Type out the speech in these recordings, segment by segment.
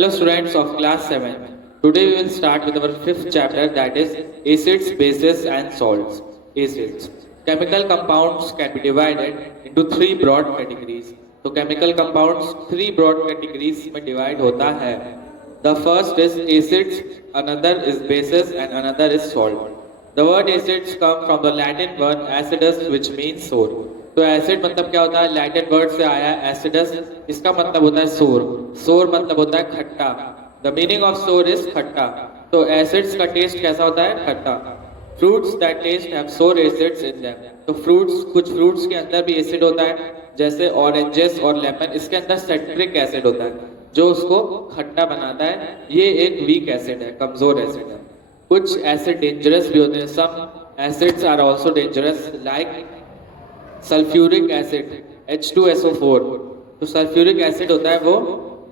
Hello students of class 7. Today we will start with our fifth chapter, that is acids, bases and salts. Acids. Chemical compounds can be divided into three broad categories. तो chemical compounds three broad categories में divide होता है. The first is acids, another is bases and another is salt. The word acids come from the Latin word acidus which means sour. तो acid मतलब क्या होता है? Latin word से आया है एसिडस, इसका मतलब होता है सोर. सोर मतलब होता है खट्टा. द मीनिंग ऑफ सोर इज खट्टा. तो एसिड्स का टेस्ट कैसा होता है? खट्टा. फ्रूट्स दैट टेस्ट हैव सोर एसिड्स इन देम. तो फ्रूट्स, कुछ फ्रूट्स के अंदर भी एसिड होता है, जैसे ऑरेंजेस और लेमन, इसके अंदर सिट्रिक एसिड होता है जो उसको खट्टा बनाता है. ये एक वीक एसिड है, कमजोर एसिड है. कुछ एसिड डेंजरस भी होते हैं. Some acids are also dangerous like sulphuric acid H2SO4. तो सल्फ्यूरिक एसिड होता है वो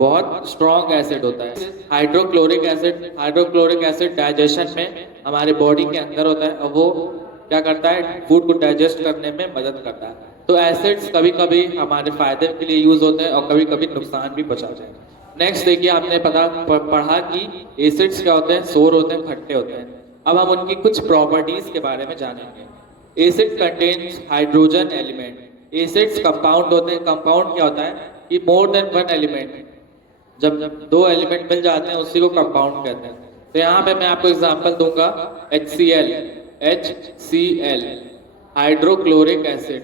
बहुत स्ट्रॉन्ग एसिड होता है. हाइड्रोक्लोरिक एसिड डाइजेशन में हमारे बॉडी के अंदर होता है और वो क्या करता है? फूड को डाइजेस्ट करने में मदद करता है. तो एसिड्स कभी कभी हमारे फायदे के लिए यूज होते हैं और कभी कभी नुकसान भी पहुंचाते हैं. नेक्स्ट देखिए, आपने पढ़ा कि एसिड्स क्या होते हैं? सोर होते हैं, खट्टे होते हैं. अब हम उनकी कुछ प्रॉपर्टीज के बारे में जानेंगे. Acid contains hydrogen element. Acids compound होते हैं. कंपाउंड क्या होता है कि मोर देन वन एलिमेंट, जब दो एलिमेंट मिल जाते हैं उसी को कंपाउंड कहते हैं. तो यहाँ पे मैं आपको एग्जांपल दूंगा. HCl hydrochloric acid.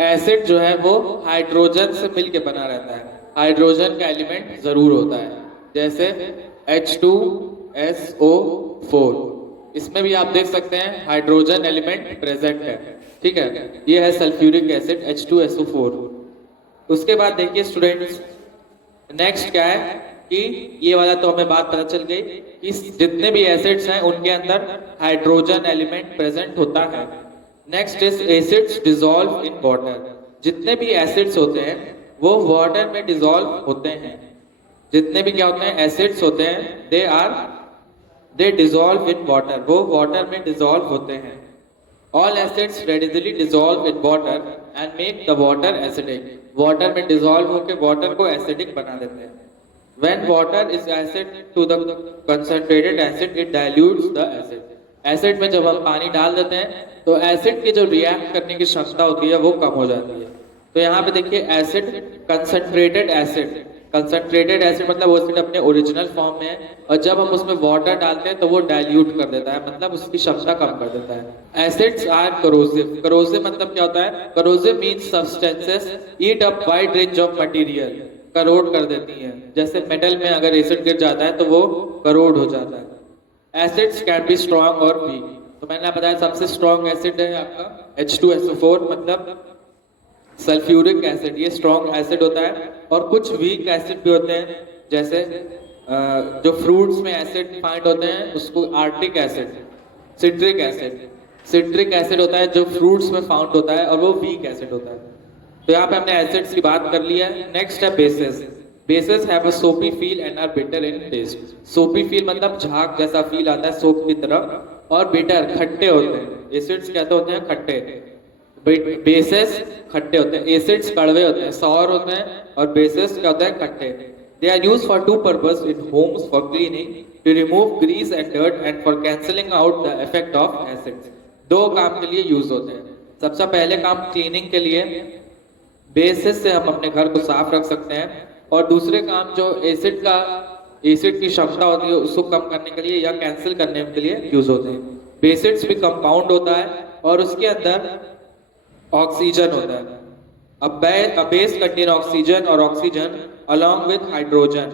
एसिड जो है वो हाइड्रोजन से मिलके बना रहता है. हाइड्रोजन का एलिमेंट जरूर होता है, जैसे H2SO4. इसमें भी आप देख सकते हैं हाइड्रोजन एलिमेंट प्रेजेंट है. ठीक है, ये है सल्फ्यूरिक एसिड H2SO4. उसके बाद देखिए स्टूडेंट्स, नेक्स्ट क्या है कि ये वाला तो हमें बात पता चल गई कि जितने भी एसिड्स हैं उनके अंदर हाइड्रोजन एलिमेंट प्रेजेंट होता है. Next is acids dissolve in water. जितने भी एसिड्स होते हैं वो वाटर में डिसॉल्व होते हैं. जितने भी क्या होते हैं? एसिड्स होते हैं, दे डिसॉल्व इन वाटर. वो वाटर में डिसॉल्व होते हैं. All acids readily dissolve in water and make the water acidic. Water में डिसॉल्व होकर वाटर को एसिडिक बना देते हैं. When water is acid to the concentrated acid, it dilutes the acid. Acid में जब हम पानी डाल देते हैं तो एसिड की जो रिएक्ट करने की क्षमता होती है वो कम हो जाती है. तो यहाँ पे देखिए acid, concentrated acid. Concentrated acid मतलब वो एसिड अपने ओरिजिनल फॉर्म में है और जब हम उसमें वाटर डालते हैं तो वो डाइल्यूट कर देता है, मतलब उसकी क्षमता कम कर देता है. Acids are corrosive. करोसिव मतलब क्या होता है? Corrosive means substances eat up wide range of material. Crore कर देती हैं. जैसे मेटल में अगर एसिड गिर जाता है तो वो करोड हो जाता है. एसिड्स कैन बी स्ट्रॉन्ग और वीक. तो मैंने बताया सबसे स्ट्रॉन्ग एसिड है आपका H2SO4 मतलब सल्फ्यूरिक एसिड. ये स्ट्रॉन्ग एसिड होता है. और कुछ वीक एसिड भी होते हैं, जैसे जो फ्रूट्स में एसिड फाइंड होते हैं उसको Arctic acid, citric acid. Citric acid होता है जो फ्रूट्स में फाउंड होता है और वो वीक एसिड होता है. तो यहाँ पे हमने एसिड्स की बात कर ली है. नेक्स्ट है bases. Bases have a soapy feel and are bitter in taste. Soapy feel मतलब झाग जैसा फील आता है सोप की तरह, और बिटर खट्टे होते हैं. एसिड्स कहते होते हैं खट्टे, बेसेस खट्टे होते हैं. एसिड्स कड़वे होते हैं, सॉर होते हैं, और बेसेस क्या होते हैं? खट्टे. They are used for two purpose in homes, for cleaning, to remove grease and dirt, and for cancelling out the effect of acids. दो काम के लिए यूज होते हैं. सबसे पहले काम क्लीनिंग के लिए, बेसिस से हम अपने घर को साफ रख सकते हैं, और दूसरे काम जो एसिड की क्षमता होती है उसको कम करने के लिए या कैंसिल करने के लिए यूज होते हैं. बेसिड्स भी कंपाउंड होता है और उसके अंदर ऑक्सीजन होता है. A base contain ऑक्सीजन और ऑक्सीजन along with हाइड्रोजन.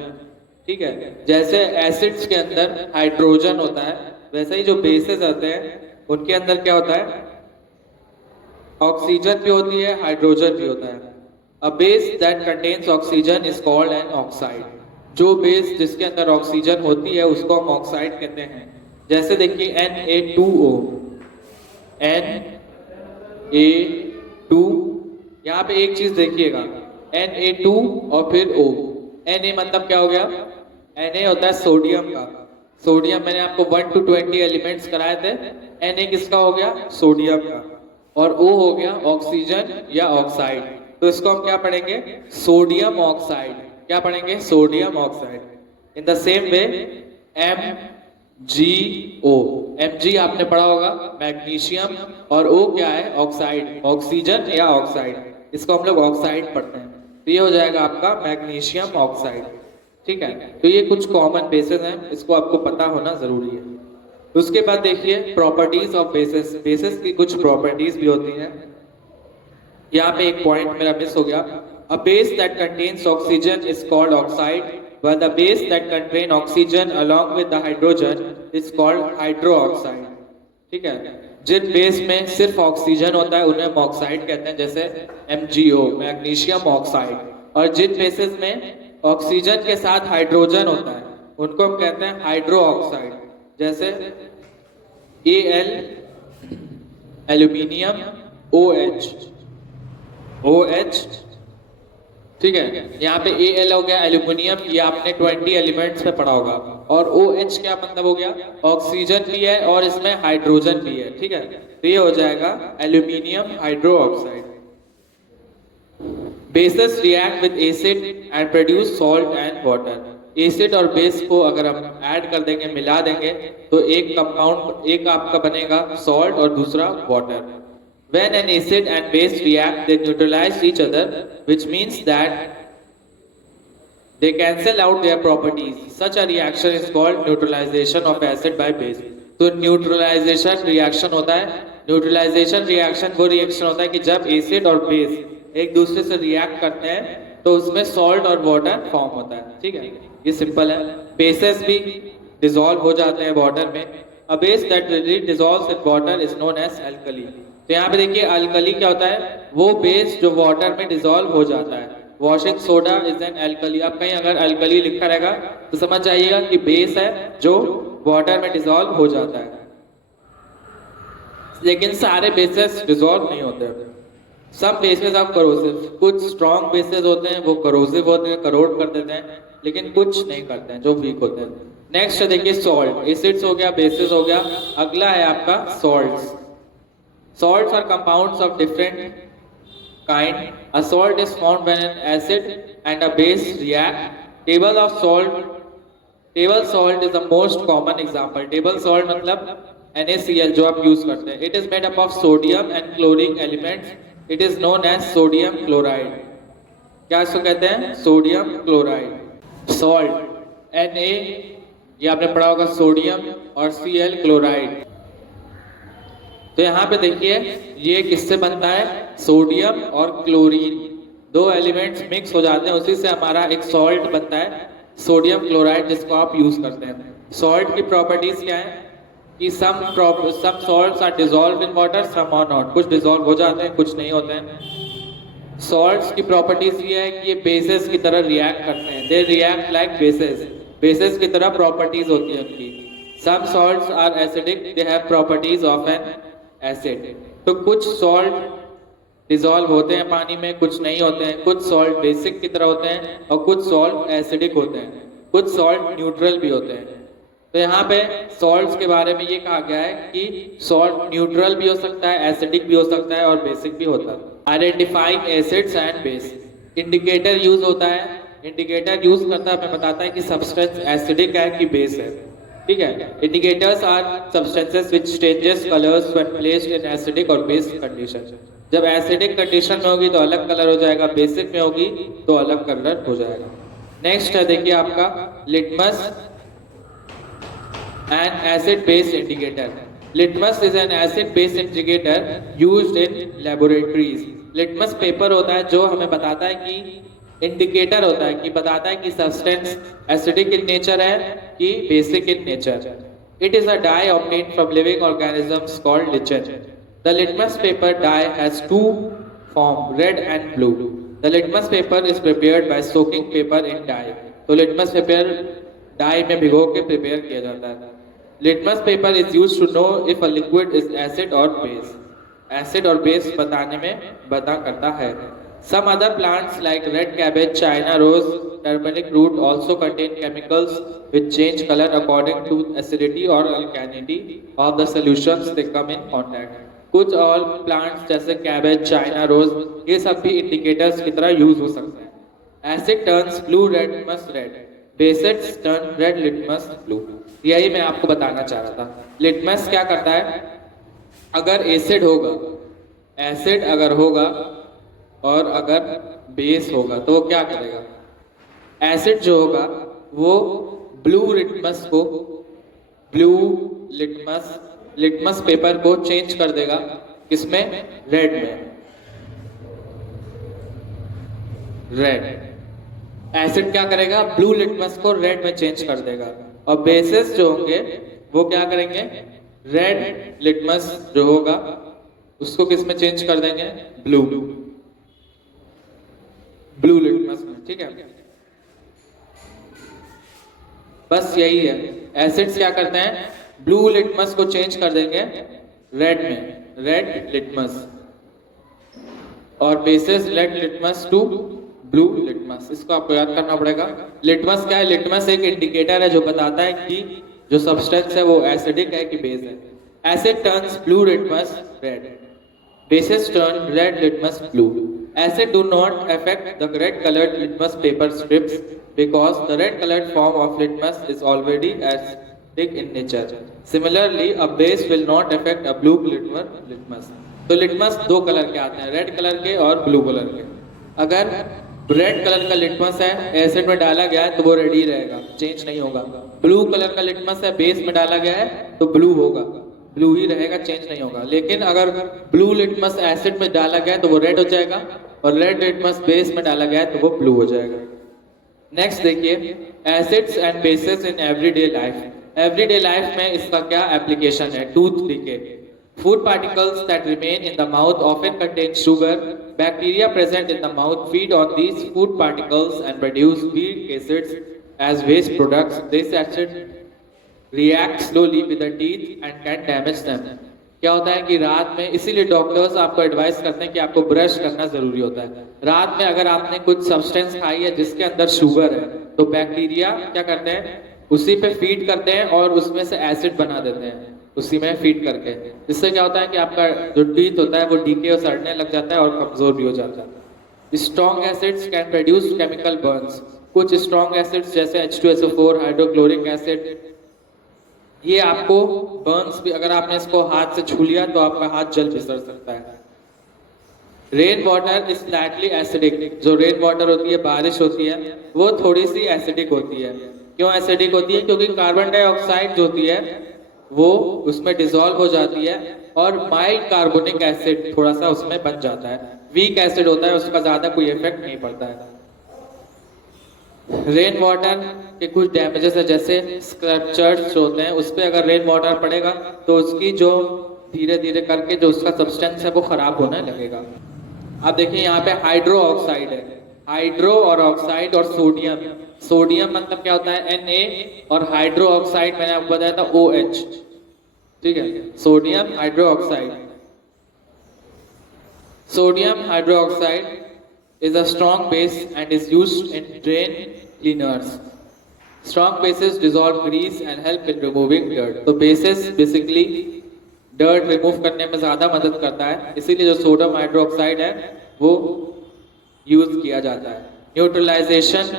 ठीक है, जैसे एसिड्स के अंदर हाइड्रोजन होता है वैसे ही जो बेसेस होते हैं उनके अंदर क्या होता है? ऑक्सीजन भी होती है, हाइड्रोजन भी होता है. A base that contains oxygen is called an oxide. जो बेस जिसके अंदर ऑक्सीजन होती है उसको हम ऑक्साइड कहते हैं. जैसे देखिए Na2O, Na2. यहाँ पे एक चीज देखिएगा, Na2 और फिर O. Na मतलब क्या हो गया? Na होता है सोडियम का. सोडियम मैंने आपको 1 to 20 एलिमेंट्स कराए थे. Na किसका हो गया? सोडियम का. और O हो गया ऑक्सीजन या ऑक्साइड, तो इसको हम क्या पढ़ेंगे, सोडियम ऑक्साइड। क्या पढ़ेंगे, sodium oxide. In the same way MgO, Mg आपने पढ़ा होगा मैग्नीशियम, और O क्या है, ऑक्साइड, ऑक्सीजन या ऑक्साइड, इसको हम लोग ऑक्साइड पढ़ते हैं। तो ये हो जाएगा आपका मैग्नीशियम ऑक्साइड। ठीक है, तो ये कुछ कॉमन बेसिस हैं, इसको आपको पता होना जरूरी है। उसके बाद देखिए प्रॉपर्टीज ऑफ बेसिस। बेसिस की कुछ प्रॉपर्टीज भी होती हैं। यहाँ पे एक पॉइंट मेरा मिस हो गया। A base that contains oxygen is called oxide, while the base that contain oxygen along with the hydrogen is called hydroxide। ठीक है, जिन बेस में सिर्फ ऑक्सीजन होता है उन्हें हम ऑक्साइड कहते हैं, जैसे MgO मैग्नीशियम ऑक्साइड, और जिन बेसिस में ऑक्सीजन के साथ हाइड्रोजन होता है उनको हम कहते हैं हाइड्रो ऑक्साइड, जैसे Al एल्यूमिनियम, OH। ठीक है, यहाँ पे Al हो गया एल्यूमिनियम, ये आपने 20 एलिमेंट्स में पढ़ा होगा, और OH क्या मतलब हो गया, ऑक्सीजन भी है और इसमें हाइड्रोजन भी है। ठीक है, तो ये हो जाएगा aluminium hydro oxide. Bases react with acid and produce salt and water. Acid और बेस को अगर हम ऐड कर देंगे, मिला देंगे, तो एक कंपाउंड, एक आपका बनेगा सॉल्ट और दूसरा water. When an acid and base react, they neutralize each other, which means that they cancel out their properties. Such a reaction is called neutralization of acid by base। तो neutralisation reaction होता है। Neutralisation reaction वो reaction होता है कि जब acid और base एक दूसरे से रिएक्ट करते हैं तो उसमें सॉल्ट और वाटर फॉर्म होता है। ठीक है, ये सिंपल है। बेसेस भी डिसॉल्व हो जाते हैं वाटर में। A base that readily dissolves in water is known as alkali। तो यहाँ पे देखिए अल्कली क्या होता है, वो बेस जो वाटर में डिसॉल्व हो जाता है। Washing soda is an alkali. अब कहीं अगर अल्कली लिखा रहेगा तो समझ जाइएगा कि बेस है जो वाटर में डिसॉल्व हो जाता है। लेकिन सारे बेसेस डिसॉल्व नहीं होते। सब बेसेस ऑफ करोसिव, कुछ स्ट्रॉन्ग बेसेस होते हैं वो करोसिव होते हैं, करोड कर देते हैं, लेकिन कुछ नहीं करते हैं जो वीक होते हैं। नेक्स्ट देखिए सॉल्ट। एसिड्स हो गया, बेसिस हो गया, अगला है आपका salts. Salts are compounds of different kind. A salt is formed when an acid and a base react. Table salt is the most common example. Table salt मतलब NaCl जो आप यूज करते हैं। It is made up of sodium and chlorine elements. It is known as sodium chloride। क्या इसको कहते हैं, sodium chloride. Salt Na, ये आपने पढ़ा होगा सोडियम, और Cl क्लोराइड। तो यहाँ पे देखिए ये किससे बनता है, सोडियम और क्लोरीन, दो एलिमेंट्स मिक्स हो जाते हैं, उसी से हमारा एक सॉल्ट बनता है सोडियम क्लोराइड, जिसको आप यूज करते हैं। सॉल्ट की प्रॉपर्टीज क्या है कि some salts are dissolved in water, some are not. कुछ डिसॉल्व हो जाते हैं, कुछ नहीं होते हैं। सॉल्ट्स की प्रॉपर्टीज ये है कि ये बेसेस की तरह रिएक्ट करते हैं। They react like bases, bases की तरह प्रॉपर्टीज होती है उनकी। Some salts are acidic, they have properties of an acid. तो कुछ सॉल्ट डिसॉल्व होते हैं पानी में, कुछ नहीं होते हैं। कुछ सॉल्ट बेसिक की तरह होते हैं और कुछ सॉल्ट एसिडिक होते हैं। कुछ सॉल्ट न्यूट्रल भी होते हैं। तो यहाँ पे सॉल्ट्स के बारे में ये कहा गया है कि सॉल्ट न्यूट्रल भी हो सकता है, एसिडिक भी हो सकता है और बेसिक भी होता है। Identifying acids and base. Indicator use होता है। इंडिकेटर यूज करता है, हमें बताता है कि सब्सटेंस एसिडिक है कि बेस है। ठीक है, indicators are substances which changes colours when placed in acidic और बेस कंडीशन। जब एसिडिक कंडीशन में होगी तो अलग कलर हो जाएगा, बेसिक में होगी तो अलग कलर हो जाएगा। नेक्स्ट है देखिए आपका litmus and acid base indicator. Litmus is an acid base indicator used in laboratories. Litmus paper होता है जो हमें बताता है कि इंडिकेटर होता है कि बताता है कि सब्सटेंस एसिडिक इन नेचर है कि basic in nature. It is a dye obtained from living organisms called lichen. The litmus paper dye has two form, red and blue. The litmus paper is prepared by soaking paper in dye. तो litmus paper dye में भिगो के prepare किया जाता है। Litmus paper is used to know if a liquid is acid और base. Acid और base बताने में बता करता है। Some other plants like red cabbage, China rose, turmeric root also contain chemicals which change color according to acidity or alkalinity of the solutions they come in contact. कुछ और plants जैसे cabbage, China rose, ये सब भी indicators की तरह use हो सकते हैं। Acid turns blue, litmus red, bases turn red, litmus blue. यही मैं आपको बताना चाह रहा था। लिटमस क्या करता है, अगर एसिड होगा, एसिड अगर होगा और अगर बेस होगा तो वो क्या करेगा, एसिड जो होगा वो ब्लू लिटमस को, ब्लू लिटमस पेपर को चेंज कर देगा किसमें, रेड में, रेड। एसिड क्या करेगा, ब्लू लिटमस को रेड में चेंज कर देगा, और बेसिस जो होंगे वो क्या करेंगे, रेड लिटमस जो होगा उसको किस में चेंज कर देंगे, ब्लू लिटमस में। ठीक है, बस यही है। एसिड्स क्या करते हैं, ब्लू लिटमस को चेंज कर देंगे रेड में, रेड लिटमस, और bases red litmus to blue litmus. इसको आपको याद करना पड़ेगा। लिटमस क्या है, लिटमस एक इंडिकेटर है जो बताता है कि जो सब्सटेंस है वो एसिडिक है कि बेस है। Acid turns blue litmus red, bases turn red litmus blue. Acid do not affect the red colored litmus paper strips because the red colored form of litmus is already acidic in nature. Similarly, a base will not affect a blue litmus. तो litmus दो colour के आते हैं, red colour के और blue colour के। अगर red colour का लिटमस है, एसिड में डाला गया है तो वो रेड ही रहेगा, चेंज नहीं होगा। ब्लू कलर का लिटमस है, बेस में डाला गया है तो ब्लू होगा, ब्लू ही रहेगा, चेंज नहीं होगा। लेकिन अगर ब्लू लिटमस एसिड में डाला गया है तो वो रेड हो जाएगा, और रेड लिटमस बेस में डाला गया है तो वो ब्लू हो जाएगा। नेक्स्ट देखिए, acids and bases in everyday life. Everyday life में इसका क्या एप्लीकेशन है, tooth decay. Food particles that remain in the mouth often contain sugar. Bacteria present in the mouth feed on these food particles and produce weak acids as waste products. This acid react slowly with the teeth and can damage them. क्या होता है कि रात में, इसीलिए doctors आपको advice करते हैं कि आपको ब्रश करना जरूरी होता है। रात में अगर आपने कुछ सब्सटेंस खाई है जिसके अंदर शुगर है तो बैक्टीरिया क्या करते हैं, उसी पे फीड करते हैं और उसमें से एसिड बना देते हैं उसी में फीड करके। इससे क्या होता है कि आपका जो टीथ होता है वो डीके और सड़ने लग जाता है और कमजोर भी हो जाता है। Strong acids can produce chemical Burns. कुछ स्ट्रॉन्ग एसिड्स जैसे H2SO4, हाइड्रोक्लोरिक एसिड, ये आपको बर्न्स भी, अगर आपने इसको हाथ से छू लिया तो आपका हाथ जल भी सड़ सकता है। Rain water is slightly acidic. जो रेन वाटर होती है, बारिश होती है, वो थोड़ी सी एसिडिक होती है। क्यों एसिडिक होती है, क्योंकि कार्बन डाइऑक्साइड जो होती है वो उसमें डिसॉल्व हो जाती है और माइल्ड कार्बोनिक एसिड थोड़ा सा उसमें बन जाता है। वीक एसिड होता है, उसका ज्यादा कोई इफेक्ट नहीं पड़ता है। रेन वाटर के कुछ डैमेजेस है, जैसे स्ट्रक्चर्स होते हैं उस पर अगर रेन वाटर पड़ेगा तो उसकी जो धीरे धीरे करके जो उसका सब्सटेंस है वो खराब होने लगेगा। आप देखिए यहाँ पे हाइड्रो ऑक्साइड है, हाइड्रो और ऑक्साइड और सोडियम। सोडियम मतलब क्या होता है, Na, और हाइड्रो ऑक्साइड मैंने आपको बताया था OH। ठीक है, sodium hydro oxide. Sodium hydro oxide is a strong base and is used in drain cleaners. Strong bases dissolve grease and help in removing dirt. तो bases basically dirt remove करने में ज़्यादा मदद करता है, इसीलिए जो सोडियम हाइड्रोक्साइड है वो यूज किया जाता है। Neutralization,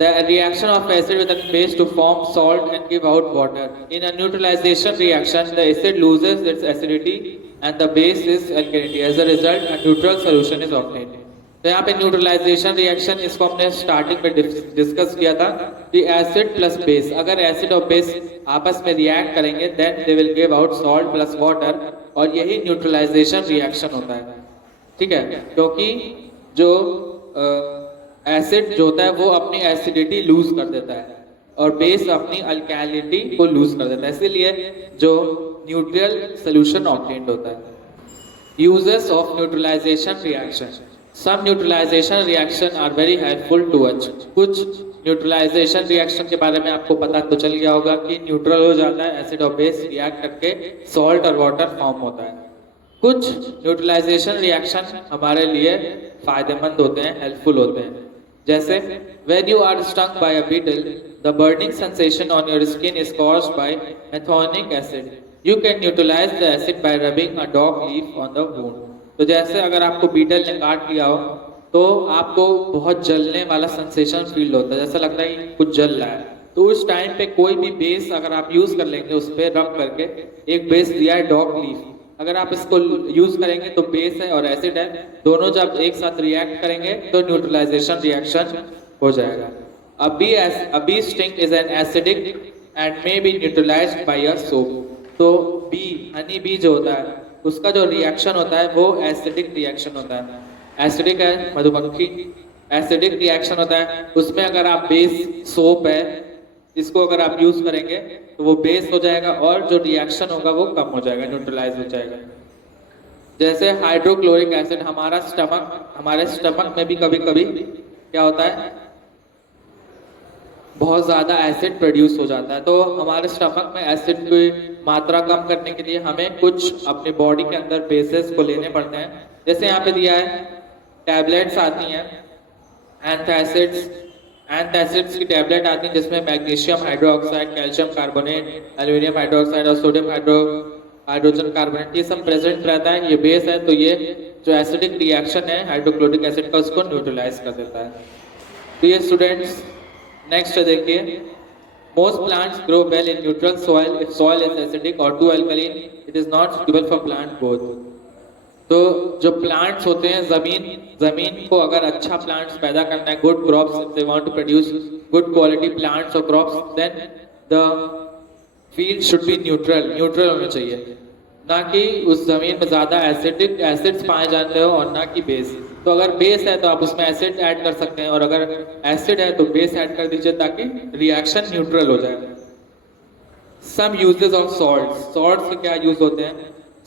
the reaction of acid with a base to form salt and give out water. In a neutralization reaction, the acid loses its acidity and the base is alkalinity. As a result, a neutral solution is obtained. तो यहाँ पे neutralisation reaction, इसको हमने starting में discuss किया था कि acid plus base, अगर एसिड और बेस आपस में रिएक्ट करेंगे then they will give out salt plus water, और यही न्यूट्रलाइजेशन रिएक्शन होता है। ठीक है, क्योंकि जो एसिड जो होता है वो अपनी एसिडिटी लूज कर देता है और बेस अपनी अल्कैलिटी को लूज कर देता है, इसीलिए जो न्यूट्रल सोल्यूशन ऑब्टेन्ड होता है। Uses of neutralization reaction. Some neutralization reaction are very helpful to us. कुछ न्यूट्रलाइजेशन रिएक्शन के बारे में आपको पता तो चल गया होगा कि न्यूट्रल हो जाता है, एसिड और बेस रिएक्ट करके सॉल्ट और वाटर फॉर्म होता है। कुछ न्यूट्रलाइजेशन रिएक्शन हमारे लिए फायदेमंद होते हैं, हेल्पफुल होते हैं, जैसे when you are stung by a beetle, the burning sensation on your skin is caused by methonic acid. You can neutralize the acid by rubbing a dock leaf on the wound. तो जैसे अगर आपको beetle ने काट लिया हो तो आपको बहुत जलने वाला सेंसेशन फील होता है, जैसा लगता है कि कुछ जल रहा है। तो उस टाइम पे कोई भी बेस अगर आप यूज कर लेंगे उस पर रब करके, एक बेस दिया है डॉग लीफ, अगर आप इसको यूज करेंगे तो बेस है और एसिड है, दोनों जब एक साथ रिएक्ट करेंगे तो न्यूट्रलाइजेशन रिएक्शन हो जाएगा। अभी sting is an acidic and may be neutralized by a soap. तो बी हनी बी जो होता है उसका जो रिएक्शन होता है वो एसिडिक रिएक्शन होता है। एसिडिक है मधुमक्खी, एसिडिक रिएक्शन होता है, उसमें अगर आप बेस सोप है इसको अगर आप यूज करेंगे तो वो बेस हो जाएगा और जो रिएक्शन होगा वो कम हो जाएगा, न्यूट्रलाइज हो जाएगा। जैसे हाइड्रोक्लोरिक एसिड, हमारे स्टमक में भी कभी कभी क्या होता है, बहुत ज़्यादा एसिड प्रोड्यूस हो जाता है। तो हमारे स्टमक में एसिड की मात्रा कम करने के लिए हमें कुछ अपने बॉडी के अंदर बेसेस को लेने पड़ते हैं। जैसे यहाँ पे दिया है टैबलेट्स आती हैं, एंथासिड्स की टैबलेट आती है जिसमें magnesium hydroxide, calcium carbonate, aluminium hydroxide और सोडियम हाइड्रोजन कार्बोनेट ये सब प्रेजेंट रहता है। ये बेस है, तो ये जो एसिडिक रिएक्शन है हाइड्रोक्लोरिक एसिड का उसको न्यूट्रलाइज कर देता है। तो ये स्टूडेंट्स नेक्स्ट देखिए, most plants grow well in neutral soil if soil is acidic और too alkaline it is not suitable for plant growth. तो जो प्लांट्स होते हैं जमीन को अगर अच्छा प्लांट्स पैदा करना है, good crops, if they want to produce good quality plants और crops, then the field should be neutral होना चाहिए, ना कि उस जमीन में ज्यादा एसिड्स पाए जाते हो और ना कि बेस। तो अगर बेस है तो आप उसमें एसिड ऐड कर सकते हैं और अगर एसिड है तो बेस ऐड कर दीजिए ताकि रिएक्शन न्यूट्रल हो जाए। सम यूजेस ऑफ सॉल्ट्स के क्या यूज होते हैं?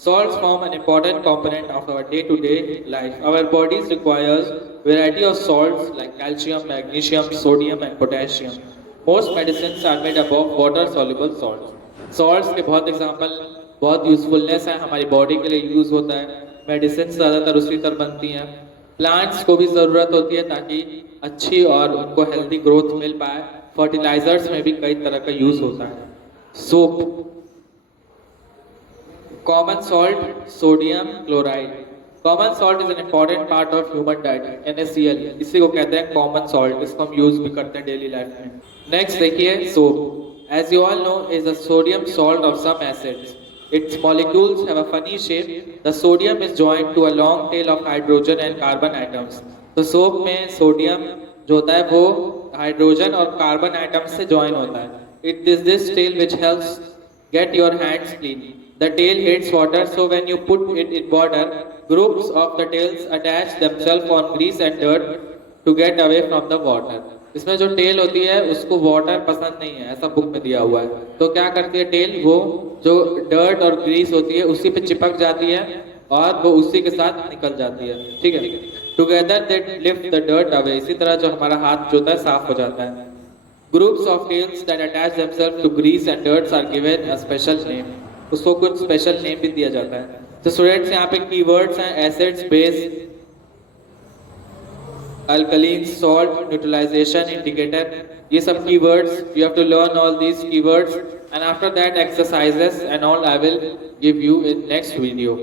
Salts form an important component of our day-to-day life. Our bodies requires variety of salts like calcium, magnesium, sodium and potassium. Most medicines are made up of water-soluble salts. Salts के बहुत example, बहुत usefulness है, हमारी body के लिए use होता है। Medicine ज़्यादातर उसी तरह बनती हैं। प्लांट्स को भी ज़रूरत होती है ताकि अच्छी और उनको हेल्दी ग्रोथ मिल पाए। फर्टिलाइजर्स में भी कई तरह का यूज होता है। Soap, common salt, sodium chloride. Common salt is an important part of human diet, NaCl, इसी को कहते हैं common salt, इसको हम यूज भी करते हैं डेली लाइफ में। नेक्स्ट देखिए soap. As you all know, is a sodium salt of some acids. Its molecules have a funny shape. The sodium is joined to a long tail of hydrogen and carbon atoms. तो soap में sodium जो होता है वो hydrogen और carbon atoms से join होता है। It is this tail which helps get your hands clean. The tail hates water, so when you put it in water, groups of the tails attach themselves on grease and dirt to get away from the water. इसमें जो tell होती है उसको water पसंद नहीं है, ऐसा book में दिया हुआ है। तो क्या करती है टेल, वो जो डर्ट और ग्रीस होती है उसी पे चिपक जाती है और वो उसी के साथ निकल जाती है। ठीक है, together they lift the dirt away. इसी तरह जो हमारा हाथ जो होता है साफ हो जाता है। Groups of tails that attach themselves to grease and dirt are given a special name. उसको कुछ स्पेशल नेम भी दिया जाता है। तो स्टूडेंट्स यहाँ पे कीवर्ड्स हैं acids, base, alkaline, salt, neutralization, indicator, ये सब keywords. You have to learn all these keywords and after that exercises and all I will give you in next video.